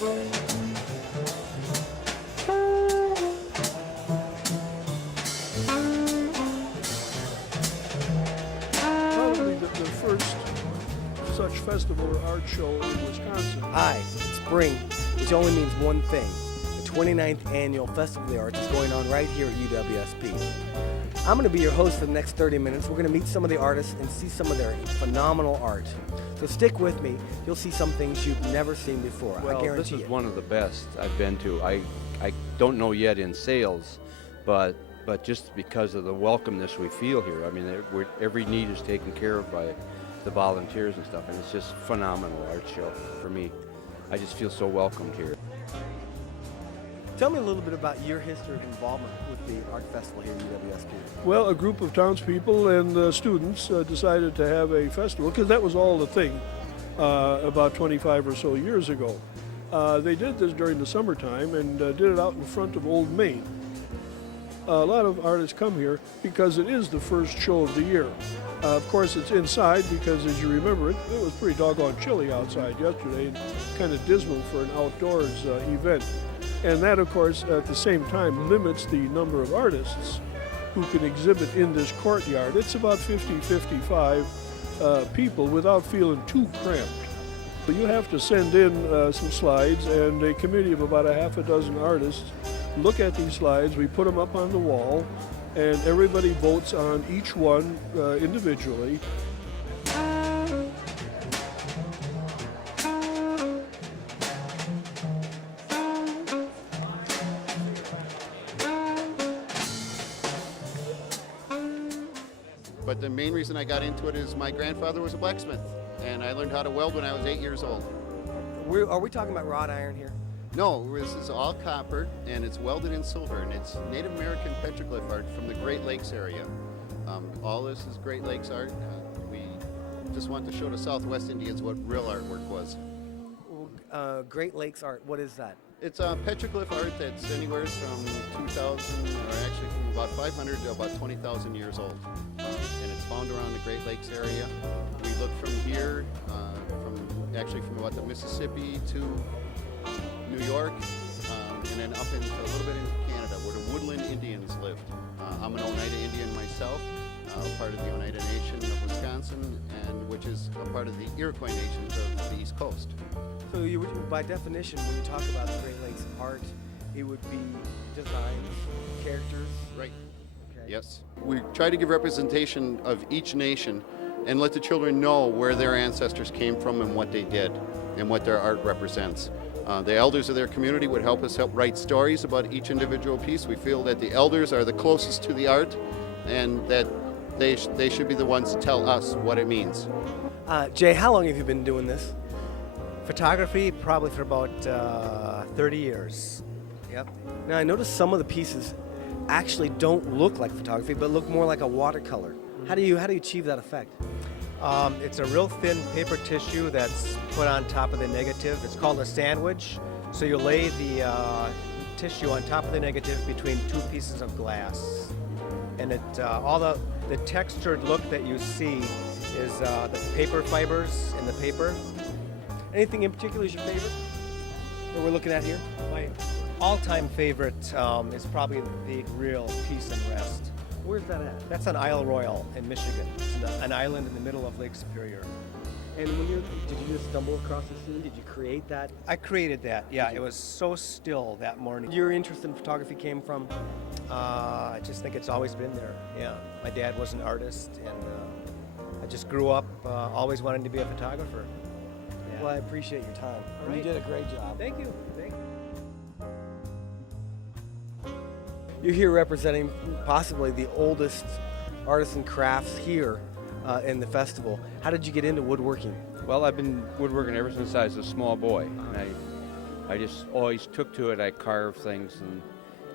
Probably the first such festival or art show in Wisconsin. Hi, it's spring, which only means one thing. The 29th Annual Festival of the Arts is going on right here at UWSP. I'm going to be your host for the next 30 minutes. We're going to meet some of the artists and see some of their phenomenal art. So stick with me. You'll see some things you've never seen before. Well, I guarantee this is it. one of the best I've been to. I don't know yet in sales, but just because of the welcomeness we feel here. I mean, every need is taken care of by the volunteers and stuff, and it's just phenomenal art show for me. I just feel so welcomed here. Tell me a little bit about your history of involvement with the art festival here at UWSP. Well, a group of townspeople and students decided to have a festival, because that was all the thing about 25 or so years ago. They did this during the summertime and did it out in front of Old Main. A lot of artists come here because it is the first show of the year. Of course, it's inside because, as you remember, it was pretty doggone chilly outside yesterday and kind of dismal for an outdoors event. And that, of course, at the same time limits the number of artists who can exhibit in this courtyard. It's about 50-55 people without feeling too cramped. But you have to send in some slides, and a committee of about a half a dozen artists look at these slides. We put them up on the wall, and everybody votes on each one individually. But the main reason I got into it is my grandfather was a blacksmith, and I learned how to weld when I was 8 years old. Are we talking about wrought iron here? No, this is all copper, and it's welded in silver, and it's Native American petroglyph art from the Great Lakes area. All this is Great Lakes art. We just want to show the Southwest Indians what real artwork was. Great Lakes art, what is that? It's petroglyph art that's anywhere from 2,000, or actually from about 500 to about 20,000 years old. And it's found around the Great Lakes area. We look from here, from about the Mississippi to New York, and then up into a little bit into Canada, where the woodland Indians lived. I'm an Oneida Indian myself, part of the Oneida Nation of Wisconsin, and which is a part of the Iroquois Nations of the East Coast. So by definition, when you talk about the Great Lakes art, it would be designs, characters? Right. Okay. Yes. We try to give representation of each nation and let the children know where their ancestors came from and what they did and what their art represents. The elders of their community would help us write stories about each individual piece. We feel that the elders are the closest to the art and that they should be the ones to tell us what it means. Jay, how long have you been doing this? Photography, probably for about 30 years. Yep. Now, I noticed some of the pieces actually don't look like photography, but look more like a watercolor. How do you achieve that effect? It's a real thin paper tissue that's put on top of the negative. It's called a sandwich. So you lay the tissue on top of the negative between two pieces of glass. And all the textured look that you see is the paper fibers in the paper. Anything in particular is your favorite that we're looking at here? My all-time favorite is probably the real Peace and Rest. Where's that at? That's on Isle Royal in Michigan. It's an island in the middle of Lake Superior. And did you just stumble across the scene? Did you create that? I created that, yeah. It was so still that morning. Your interest in photography came from? I just think it's always been there, yeah. My dad was an artist, and I just grew up always wanting to be a photographer. Yeah. Well, I appreciate your time. All right. You did a great job. Thank you. You're here representing possibly the oldest artists and crafts here in the festival. How did you get into woodworking? Well, I've been woodworking ever since I was a small boy. And I just always took to it. I carved things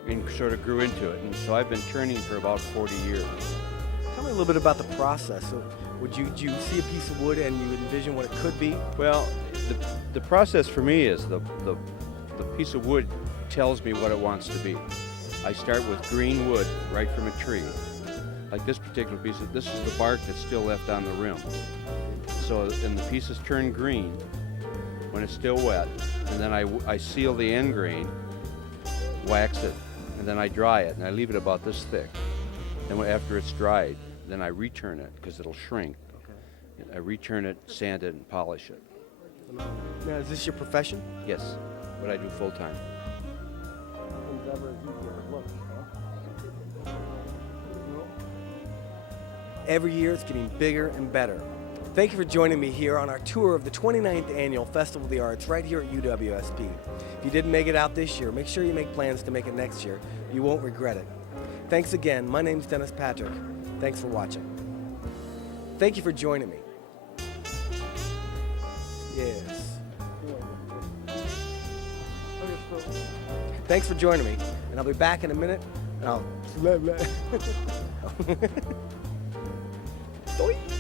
and sort of grew into it. And so I've been turning for about 40 years. Tell me a little bit about the process. So do you see a piece of wood and you envision what it could be? Well, the process for me is the piece of wood tells me what it wants to be. I start with green wood right from a tree. Like this particular piece, this is the bark that's still left on the rim. So, and the pieces turn green when it's still wet. and then I seal the end grain, wax it, and then I dry it, and I leave it about this thick. Then after it's dried, then I return it because it'll shrink. I return it, sand it, and polish it. Now, is this your profession? Yes, what I do full time. Every year it's getting bigger and better. Thank you for joining me here on our tour of the 29th Annual Festival of the Arts right here at UWSP. If you didn't make it out this year, make sure you make plans to make it next year. You won't regret it. Thanks again. My name's Dennis Patrick. Thanks for watching. Thank you for joining me. Yes. Thanks for joining me, and I'll be back in a minute, and I'll... Doink.